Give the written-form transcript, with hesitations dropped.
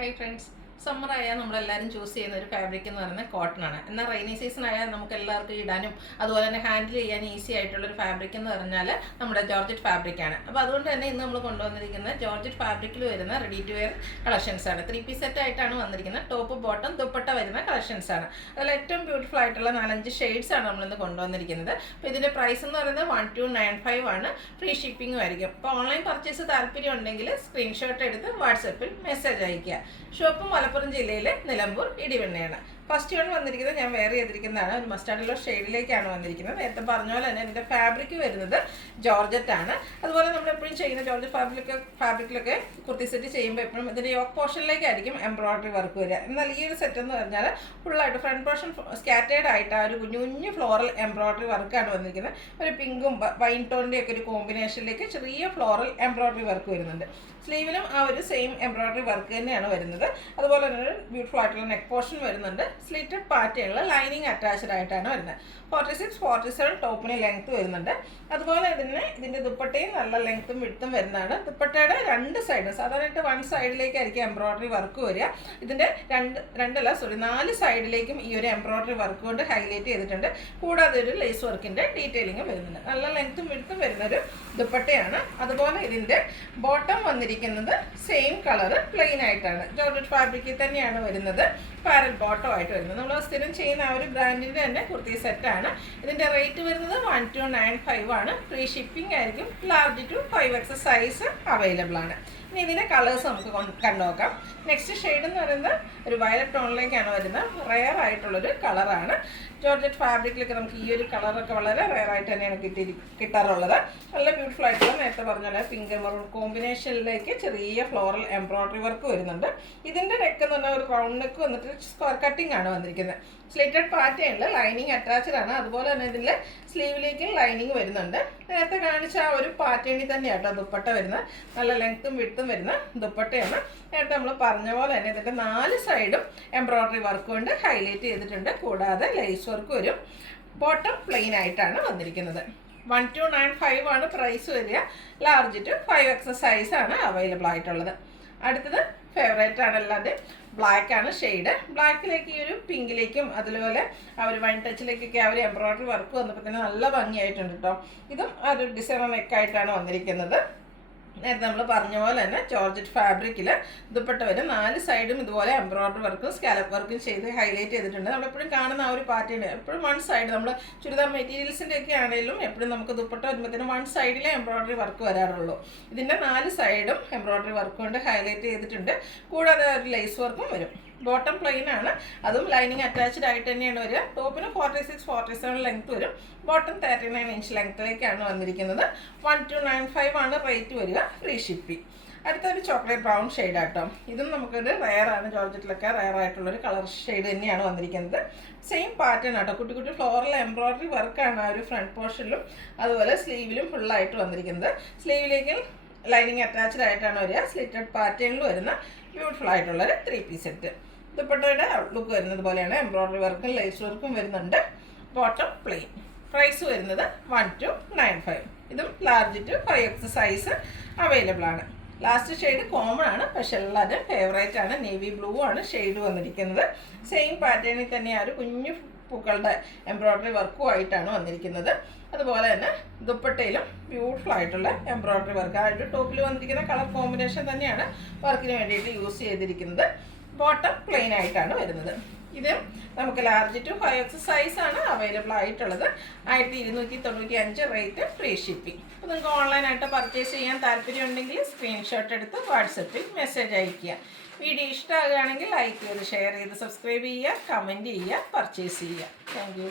Hi friends. Summer ആയാൽ നമ്മളെല്ലാവരും choose ചെയ്യുന്ന ഒരു ഫാബ്രിക് എന്ന് പറയുന്നത് കോട്ടൺ ആണ്. എന്നാൽ റെയിനി സീസൺ ആയാൽ നമുക്ക് എല്ലാവർക്കും ഇടാനും അതുപോലെ തന്നെ ഹാൻഡിൽ ചെയ്യാൻ ഈസി ആയിട്ടുള്ള ഒരു ഫാബ്രിക് എന്ന് പറഞ്ഞാൽ നമ്മുടെ ജോർജറ്റ് ഫാബ്രിക് ആണ്. അപ്പോൾ അതുകൊണ്ട് തന്നെ ഇന്ന് നമ്മൾ കൊണ്ടുവന്നിരിക്കുന്നത് ജോർജറ്റ് ഫാബ്രിക്കിൽ വരുന്ന റെഡി ടു വെയർ കളക്ഷൻസ് ആണ്. 3 പീസ് സെറ്റ് ആയിട്ടാണ് വന്നിരിക്കുന്നത്. ടോപ്പ് ബോട്ടം ദുപ്പട്ട വരുന്ന കളക്ഷൻസ് ആണ്. അതിൽ ഏറ്റവും ബ്യൂട്ടിഫുൾ ആയിട്ടുള്ള 4-5 ഷെയ്ഡ്സ് ആണ് നമ്മളിന്ന് കൊണ്ടുവന്നിരിക്കുന്നത്. അപ്പോൾ ഇതിൻ്റെ പ്രൈസ് എന്ന് പറയുന്നത് 1295 ആണ്. ഫ്രീ ഷിപ്പിംഗും ആയിരിക്കും. അപ്പോൾ ഓൺലൈൻ പർച്ചേസ് താല്പര്യം ഉണ്ടെങ്കിൽ സ്ക്രീൻഷോട്ട് എടുത്ത് വാട്സപ്പിൽ മെസ്സേജ് അയയ്ക്കുക. ഷോപ്പ് മലപ്പുറം ജില്ലയിലെ നിലമ്പൂർ ഇടിവെണ്ണയാണ്. ഫസ്റ്റ് വൺ വന്നിരിക്കുന്നത് ഞാൻ വെയർ ചെയ്തിരിക്കുന്നതാണ്. ഒരു മസ്റ്റാർഡ് യെല്ലോ ഷെയ്ഡിലേക്കാണ് വന്നിരിക്കുന്നത്. നേരത്തെ പറഞ്ഞ പോലെ തന്നെ ഇതിൻ്റെ ഫാബ്രിക് വരുന്നത് ജോർജറ്റ് ആണ്. അതുപോലെ നമ്മൾ എപ്പോഴും ചെയ്യുന്ന ജോർജറ്റ് ഫാബ്രിക്കിലൊക്കെ കുർത്തി സെറ്റ് ചെയ്യുമ്പോൾ എപ്പോഴും ഇതിൻ്റെ യോക്ക് പോർഷനിലേക്കായിരിക്കും എംബ്രോയിഡറി വർക്ക് വരിക. എന്നാൽ ഈ ഒരു സെറ്റ് എന്ന് പറഞ്ഞാൽ ഫുള്ളായിട്ട് ഫ്രണ്ട് പോർഷൻ സ്കാറ്റേഡ് ആയിട്ട് ആ ഒരു കുഞ്ഞു കുഞ്ഞു ഫ്ലോറൽ എംബ്രോയിഡറി വർക്കാണ് വന്നിരിക്കുന്നത്. ഒരു പിങ്കും വൈൻ ടോണിൻ്റെ ഒക്കെ ഒരു കോമ്പിനേഷനിലേക്ക് ചെറിയ ഫ്ലോറൽ എംബ്രോയിഡറി വർക്ക് വരുന്നുണ്ട്. സ്ലീവിലും ആ ഒരു സെയിം എംബ്രോയിഡറി വർക്ക് തന്നെയാണ് വരുന്നത്. അതുപോലെ തന്നെ ബ്യൂട്ടിഫുൾ ആയിട്ടുള്ള നെക്ക് പോർഷൻ വരുന്നുണ്ട്. സ്ലിറ്റഡ് പാറ്റേണിൽ ലൈനിങ് അറ്റാച്ച്ഡ് ആയിട്ടാണ് വരുന്നത്. 46-47 ടോപ്പിന് ലെങ്ത് വരുന്നുണ്ട്. അതുപോലെ തന്നെ ഇതിൻ്റെ ദുപ്പട്ടയും നല്ല ലെങ്ത്തും വിഡ്ത്തും വരുന്നതാണ്. ദുപ്പട്ടയുടെ രണ്ട് സൈഡും സാധാരണയായിട്ട് 1 സൈഡിലേക്കായിരിക്കും എംബ്രോയിഡറി വർക്ക് വരിക. ഇതിൻ്റെ 4 സൈഡിലേക്കും ഈ ഒരു എംബ്രോയിഡറി വർക്ക് കൊണ്ട് ഹൈലൈറ്റ് ചെയ്തിട്ടുണ്ട്. കൂടാതെ ഒരു ലേസ് വർക്കിൻ്റെ ഡീറ്റെയിലിംഗ് വരുന്നുണ്ട്. നല്ല ലെങ്ത്തും വിഡ്ത്തും വരുന്നൊരു ദുപ്പട്ടയാണ്. അതുപോലെ ഇതിൻ്റെ ബോട്ടം വന്നിരിക്കുന്നത് സെയിം കളർ പ്ലെയിൻ ആയിട്ടാണ്. ജോർജറ്റ് ഫാബ്രിക്കിൽ തന്നെയാണ് വരുന്നത്. പാരറ്റ് ബോട്ടം ആയിട്ട് വരുന്നത്. നമ്മൾ സ്ഥിരം ചെയ്യുന്ന ആ ഒരു ബ്രാൻഡിൻ്റെ തന്നെ കുർത്തി സെറ്റാണ്. ഇതിൻ്റെ റേറ്റ് വരുന്നത് 1295 ആണ്. ഫ്രീ ഷിപ്പിംഗ് ആയിരിക്കും. Large to 5X size available ആണ്. ഇനി ഇതിൻ്റെ കളേഴ്സ് നമുക്ക് കണ്ടു നോക്കാം. നെക്സ്റ്റ് ഷെയ്ഡ് എന്ന് പറയുന്നത് ഒരു വയലറ്റ് ടോണിലേക്കാണ് വരുന്നത്. റെയർ ആയിട്ടുള്ളൊരു കളറാണ്. ജോർജറ്റ് ഫാബ്രിക്കിലൊക്കെ നമുക്ക് ഈ ഒരു കളറൊക്കെ വളരെ റെയർ ആയിട്ട് തന്നെയാണ് കിട്ടാറുള്ളത്. നല്ല ബ്യൂട്ടിഫുൾ ആയിട്ടുള്ള നേരത്തെ പറഞ്ഞ പോലെ പിങ്ക് മെറൂൺ കോമ്പിനേഷനിലേക്ക് ചെറിയ ഫ്ലോറൽ എംബ്രോയിഡറി വർക്ക് വരുന്നുണ്ട്. ഇതിൻ്റെ നെക്ക് എന്ന് പറഞ്ഞാൽ ഒരു റൗണ്ട് നെക്ക് വന്നിട്ട് സ്ക്വയർ കട്ടിംഗ് ആണ് വന്നിരിക്കുന്നത്. സ്ലിറ്റഡ് പാറ്റേണിൽ ലൈനിങ് അറ്റാച്ച്ഡ് ആണ്. അതുപോലെ തന്നെ ഇതിൽ സ്ലീവിലേക്ക് ലൈനിങ് വരുന്നുണ്ട്. നേരത്തെ കാണിച്ച ആ ഒരു പാറ്റേണിൽ തന്നെയാട്ടോ ദുപ്പട്ട വരുന്നത്. നല്ല ലെങ്ത്തും വിഡ്ത്തും വരുന്ന ദുപ്പട്ടയാണ്. നേരത്തെ നമ്മൾ പറഞ്ഞ പോലെ തന്നെ ഇതിൻ്റെ 4 സൈഡും എംബ്രോയിഡറി വർക്ക് കൊണ്ട് ഹൈലൈറ്റ് ചെയ്തിട്ടുണ്ട്. കൂടാതെ ലേസ് വർക്ക് വരും. ബോട്ടം പ്ലെയിൻ ആയിട്ടാണ് വന്നിരിക്കുന്നത്. 1295 ആണ് പ്രൈസ് വരിക. ലാർജ് ടു 5X സൈസാണ് അവൈലബിൾ ആയിട്ടുള്ളത്. അടുത്തത് ഫേവറേറ്റ് ആണ് അല്ലാതെ ബ്ലാക്ക് ആണ് ഷെയ്ഡ്. ബ്ലാക്കിലേക്ക് ഈ ഒരു പിങ്കിലേക്കും അതുപോലെ ആ ഒരു വൈൻ ടച്ചിലേക്കൊക്കെ ആ ഒരു എംബ്രോയിഡറി വർക്ക് വന്നപ്പോൾ തന്നെ നല്ല ഭംഗിയായിട്ടുണ്ട് കേട്ടോ. ഇതും ആ ഒരു ഡിസൈനർ നെക്കായിട്ടാണ് വന്നിരിക്കുന്നത്. നേരത്തെ നമ്മൾ പറഞ്ഞ പോലെ തന്നെ ജോർജറ്റ് ഫാബ്രിക്കിൽ ദുപ്പട്ട വരെ 4 സൈഡും ഇതുപോലെ എംബ്രോയിഡറി വർക്കും സ്കാലപ്പ് വർക്കും ചെയ്ത് ഹൈലൈറ്റ് ചെയ്തിട്ടുണ്ട്. നമ്മളെപ്പോഴും കാണുന്ന ആ ഒരു പാറ്റേൺ എപ്പോഴും 1 സൈഡ് നമ്മൾ ചുരിദാർ മെറ്റീരിയൽസിൻ്റെ ഒക്കെ ആണെങ്കിലും എപ്പോഴും നമുക്ക് ദുപ്പട്ട വരുമ്പോഴത്തേനും 1 സൈഡിലെ എംബ്രോയിഡറി വർക്ക് വരാറുള്ളൂ. ഇതിൻ്റെ 4 സൈഡും എംബ്രോയിഡറി വർക്ക് കൊണ്ട് ഹൈലൈറ്റ് ചെയ്തിട്ടുണ്ട്. കൂടാതെ ഒരു ലേസ് വർക്കും വരും. ബോട്ടം പ്ലെയിൻ ആണ്. അതും ലൈനിങ് അറ്റാച്ച്ഡ് ആയിട്ട് തന്നെയാണ് വരിക. ടോപ്പിന് 46-47 ലെങ്ത് വരും. ബോട്ടം 39 ഇഞ്ച് ലെങ്ത്തിലേക്കാണ് വന്നിരിക്കുന്നത്. 1295 ആണ് റേറ്റ് വരിക. Free shipping. അടുത്തൊരു ചോക്ലേറ്റ് ബ്രൗൺ ഷെയ്ഡ് ആട്ടോ. ഇതും നമുക്കൊരു റെയർ ആണ്. ജോർജറ്റിലൊക്കെ റെയർ ആയിട്ടുള്ളൊരു കളർ ഷെയ്ഡ് തന്നെയാണ് വന്നിരിക്കുന്നത്. സെയിം പാറ്റേൺ ആട്ടോ. കുട്ടി കുട്ടി ഫ്ലോറൽ എംബ്രോയിഡറി വർക്കാണ് ആ ഒരു ഫ്രണ്ട് പോർഷനിലും അതുപോലെ സ്ലീവിലും ഫുള്ളായിട്ട് വന്നിരിക്കുന്നത്. സ്ലീവിലേക്ക് ലൈനിങ് അറ്റാച്ച്ഡ് ആയിട്ടാണ് വരിക. സ്ലിറ്റഡ് പാറ്റേണിൽ വരുന്ന ബ്യൂട്ടിഫുൾ ആയിട്ടുള്ളൊരു 3 പീസ് സെറ്റ്. ദുപ്പട്ടയുടെ ഔട്ട്ലുക്ക് വരുന്നത് പോലെയാണ്. എംബ്രോയിഡറി വർക്കും ലേസ് വർക്കും വരുന്നുണ്ട്. Bottom plain. പ്രൈസ് വരുന്നത് 1295. ഇതും large to 5X size available ആണ്. ലാസ്റ്റ് ഷെയ്ഡ് കോമൺ ആണ്. പക്ഷെ എല്ലാവരും ഫേവറേറ്റ് ആണ്. നേവി ബ്ലൂ ആണ് ഷെയ്ഡ് വന്നിരിക്കുന്നത്. സെയിം പാറ്റേണിൽ തന്നെ ആ ഒരു കുഞ്ഞു പൂക്കളുടെ എംബ്രോയിഡറി വർക്കും ആയിട്ടാണ് വന്നിരിക്കുന്നത്. അതുപോലെ തന്നെ ദുപ്പട്ടയിലും ബ്യൂട്ടിഫുൾ ആയിട്ടുള്ള എംബ്രോയിഡറി വർക്ക്. ആ ഒരു ടോപ്പിൽ വന്നിരിക്കുന്ന കളർ കോമ്പിനേഷൻ തന്നെയാണ് വർക്കിന് വേണ്ടിയിട്ട് യൂസ് ചെയ്തിരിക്കുന്നത്. ബോട്ടം പ്ലെയിൻ ആയിട്ടാണ് വരുന്നത്. ഇത് നമുക്ക് ലാർജ് ടു 5X സൈസാണ് അവൈലബിൾ ആയിട്ടുള്ളത്. 1295 റേറ്റ്. Free shipping. അപ്പോൾ നിങ്ങൾക്ക് ഓൺലൈനായിട്ട് പർച്ചേസ് ചെയ്യാൻ താല്പര്യമുണ്ടെങ്കിൽ സ്ക്രീൻഷോട്ട് എടുത്ത് വാട്സപ്പിൽ മെസ്സേജ് അയയ്ക്കുക. വീഡിയോ ഇഷ്ടമാകുകയാണെങ്കിൽ ലൈക്ക് ചെയ്ത് ഷെയർ ചെയ്ത് സബ്സ്ക്രൈബ് ചെയ്യുക, കമൻറ്റ് ചെയ്യുക, പർച്ചേസ് ചെയ്യുക. Thank you.